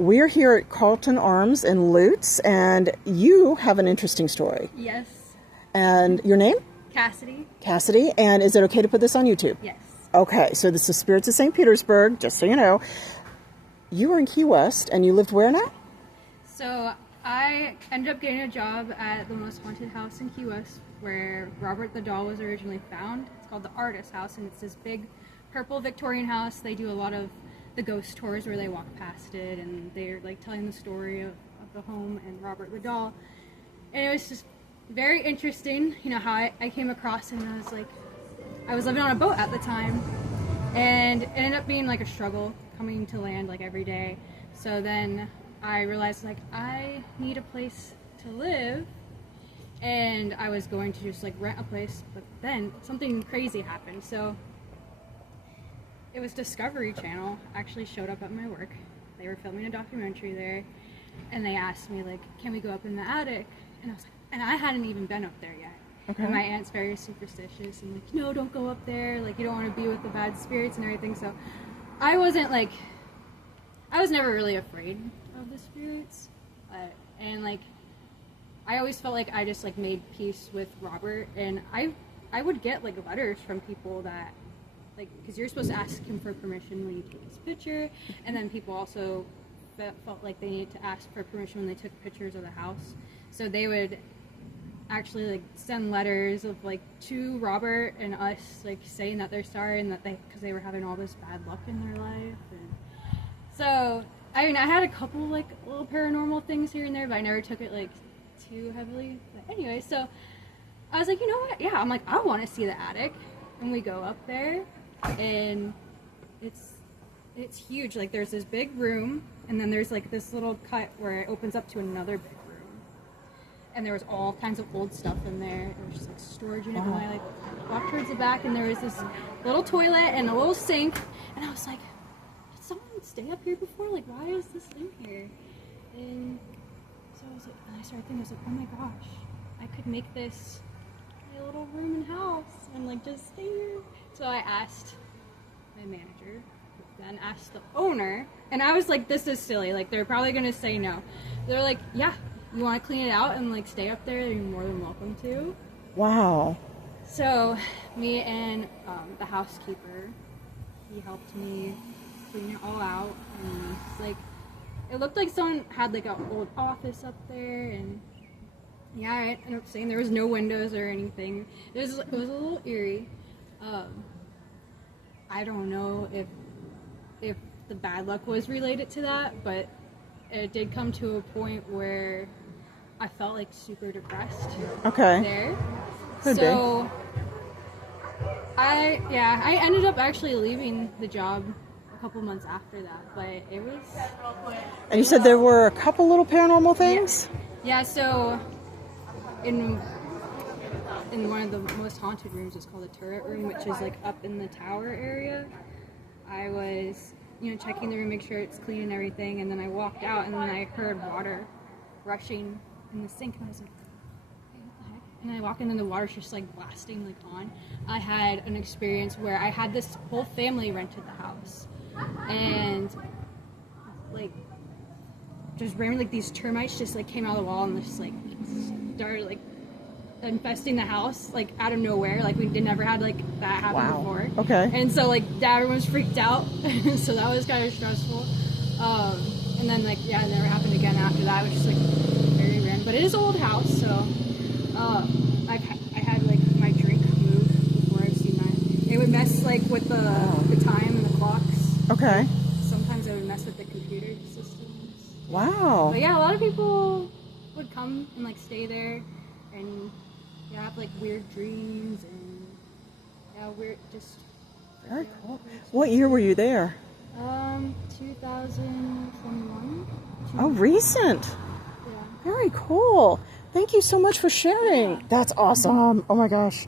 we're here at Carlton Arms in Lutz, and you have an interesting story. Yes. And your name? Cassidy. Cassidy. And is it okay to put this on YouTube? Yes. Okay, so this is Spirits of St. Petersburg, just so you know. You were in Key West, and you lived where now? So I ended up getting a job at the most haunted house in Key West, where Robert the Doll was originally found. It's called the Artist House, and it's this big purple Victorian house. They do a lot of the ghost tours where they walk past it, and they're like telling the story of the home and Robert the Doll. And it was just very interesting, you know, how I came across it, and I was living on a boat at the time, and it ended up being like a struggle coming to land like every day. So then I realized like I need a place to live, and I was going to just like rent a place, but then something crazy happened. So it was Discovery Channel actually showed up at my work. They were filming a documentary there, and they asked me like, can we go up in the attic? And I was like, and I hadn't even been up there yet. Okay. And my aunt's very superstitious and like, no, don't go up there. Like, you don't want to be with the bad spirits and everything. So I was never really afraid of the spirits. And like, I always felt like I just like made peace with Robert. And I would get like letters from people that, like, because you're supposed to ask him for permission when you take his picture, and then people also felt like they needed to ask for permission when they took pictures of the house. So they would actually like send letters of like to Robert and us, like saying that they're sorry and that because they were having all this bad luck in their life. And so I mean, I had a couple like little paranormal things here and there, but I never took it like too heavily. But anyway, so I was like, you know what? Yeah, I'm like, I want to see the attic, and we go up there. And it's huge. Like, there's this big room, and then there's like this little cut where it opens up to another big room, and there was all kinds of old stuff in there. It was just like storage unit. And I like walked towards the back, and there was this little toilet and a little sink, and I was like, did someone stay up here before? Like, why is this in here? And so I was like, and I started thinking, I was like, oh my gosh, I could make this my little room and house and like just stay here. So I asked my manager, then asked the owner, and I was like, this is silly, like they're probably gonna say no. They're like, yeah, you want to clean it out and like stay up there, you're more than welcome to. Wow. So me and the housekeeper, he helped me clean it all out, and it's like, it looked like someone had like an old office up there, and yeah, I ended up saying there was no windows or anything. It was a little eerie. I don't know if the bad luck was related to that, but it did come to a point where I felt like super depressed. Okay. There. Could so I ended up actually leaving the job a couple months after that, but it was. And you said there were a couple little paranormal things? Yeah, so in one of the most haunted rooms, it's called the turret room, which is like up in the tower area. I was, you know, checking the room, make sure it's clean and everything, and then I walked out, and then I heard water rushing in the sink, and I was like, hey, what the heck? And I walk in, and the water's just like blasting like on. I had an experience where I had this whole family rented the house, and like just randomly like these termites just like came out of the wall and just like started like infesting the house like out of nowhere. Like we never had like that happen before. Okay. And so like everyone was freaked out. So that was kind of stressful. And then like it never happened again after that. It was just like very random. But it is an old house, so I had like my drink moved before I've seen that. It would mess like with the time and the clocks. Okay. Sometimes it would mess with the computer systems. Wow. But yeah, a lot of people would come and like stay there, and have like weird dreams, and weird just. Very cool. What year were you there? 2021. Oh, recent. Yeah. Very cool. Thank you so much for sharing. Yeah. That's awesome. Oh my gosh.